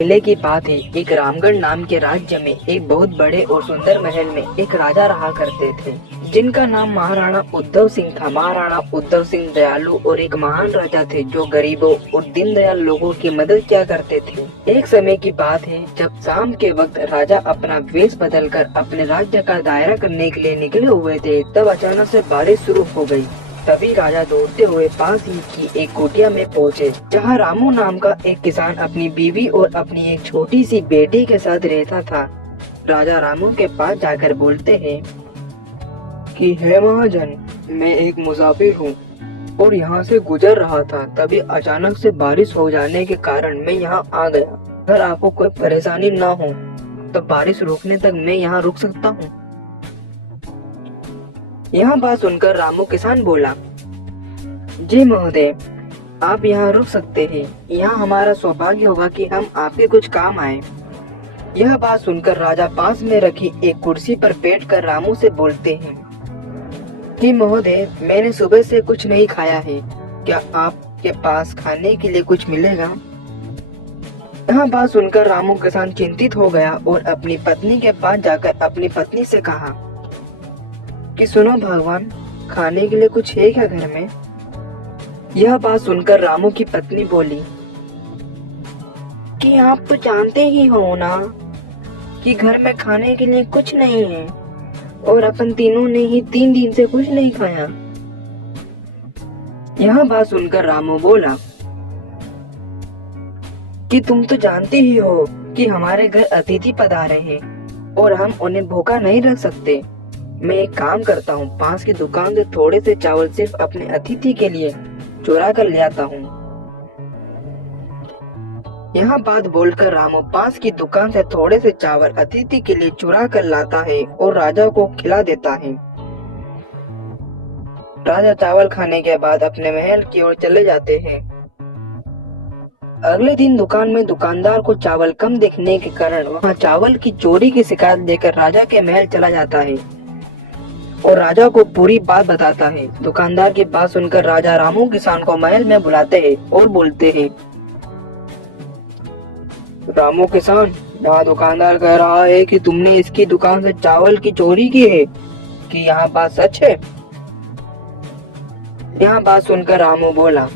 पहले की बात है, एक रामगढ़ नाम के राज्य में एक बहुत बड़े और सुंदर महल में एक राजा रहा करते थे, जिनका नाम महाराणा उद्धव सिंह था। महाराणा उद्धव सिंह दयालु और एक महान राजा थे, जो गरीबों और दीनदयाल लोगों की मदद किया करते थे। एक समय की बात है, जब शाम के वक्त राजा अपना वेश बदलकर अपने राज्य का दायरा करने के लिए निकले हुए थे, तब अचानक से बारिश शुरू हो गई। तभी राजा दौड़ते हुए पास ही की एक कुटिया में पहुंचे, जहां रामू नाम का एक किसान अपनी बीवी और अपनी एक छोटी सी बेटी के साथ रहता था। राजा रामू के पास जाकर बोलते हैं कि हे महाजन, मैं एक मुसाफिर हूँ और यहाँ से गुजर रहा था। तभी अचानक से बारिश हो जाने के कारण मैं यहाँ आ गया। अगर आपको कोई परेशानी ना हो तो बारिश रुकने तक मैं यहाँ रुक सकता हूँ। यह बात सुनकर रामू किसान बोला, जी महोदय, आप यहाँ रुक सकते हैं। यहाँ हमारा सौभाग्य होगा कि हम आपके कुछ काम आए। यह बात सुनकर राजा पास में रखी एक कुर्सी पर बैठकर रामू से बोलते हैं कि महोदय, मैंने सुबह से कुछ नहीं खाया है, क्या आपके पास खाने के लिए कुछ मिलेगा? यह बात सुनकर रामू किसान चिंतित हो गया और अपनी पत्नी के पास जाकर अपनी पत्नी से कहा कि सुनो भगवान, खाने के लिए कुछ है क्या घर में? यह बात सुनकर रामू की पत्नी बोली कि आप तो जानते ही हो ना कि घर में खाने के लिए कुछ नहीं है और अपन तीनों ने ही 3 दिन से कुछ नहीं खाया। यह बात सुनकर रामू बोला कि तुम तो जानते ही हो कि हमारे घर अतिथि पधारे हैं और हम उन्हें भूखा नहीं रख सकते। मैं एक काम करता हूँ, पास की दुकान से थोड़े से चावल सिर्फ अपने अतिथि के लिए चुरा कर ले आता हूँ। यह बात बोलकर रामू पास की दुकान से थोड़े से चावल अतिथि के लिए चुरा कर लाता है और राजा को खिला देता है। राजा चावल खाने के बाद अपने महल की ओर चले जाते हैं। अगले दिन दुकान में दुकानदार को चावल कम दिखने के कारण वहाँ चावल की चोरी की शिकायत लेकर राजा के महल चला जाता है और राजा को पूरी बात बताता है। दुकानदार की बात सुनकर राजा रामू किसान को महल में बुलाते हैं और बोलते हैं, रामू किसान, यहाँ दुकानदार कह रहा है कि तुमने इसकी दुकान से चावल की चोरी की है, कि यहाँ बात सच है? यह बात सुनकर रामू बोला,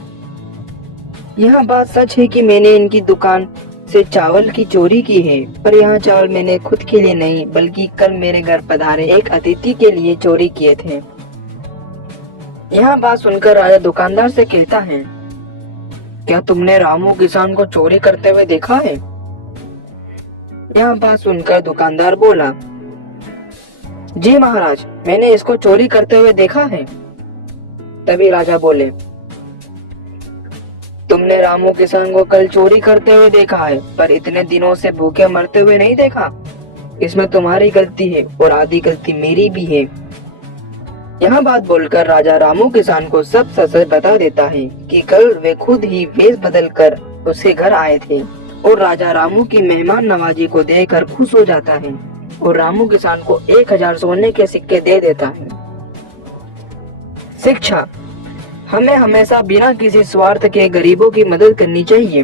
यह बात सच है कि मैंने इनकी दुकान से चावल की चोरी की है, पर यह चावल मैंने खुद के लिए नहीं बल्कि कल मेरे घर पधारे एक अतिथि के लिए चोरी किए थे। यह बात सुनकर राजा दुकानदार से कहता है, क्या तुमने रामू किसान को चोरी करते हुए देखा है? यह बात सुनकर दुकानदार बोला, जी महाराज, मैंने इसको चोरी करते हुए देखा है। तभी राजा बोले, तुमने रामू किसान को कल चोरी करते हुए देखा है, पर इतने दिनों से भूखे मरते हुए नहीं देखा। इसमें तुम्हारी गलती है और आधी गलती मेरी भी है। यह बात बोलकर राजा रामू किसान को सब सच बता देता है कि कल वे खुद ही वेश बदलकर उसके घर आए थे और राजा रामू की मेहमान नवाजी को देखकर खुश हो जाता है और रामू किसान को 1000 सोने के सिक्के दे देता है। शिक्षा, हमें हमेशा बिना किसी स्वार्थ के गरीबों की मदद करनी चाहिए।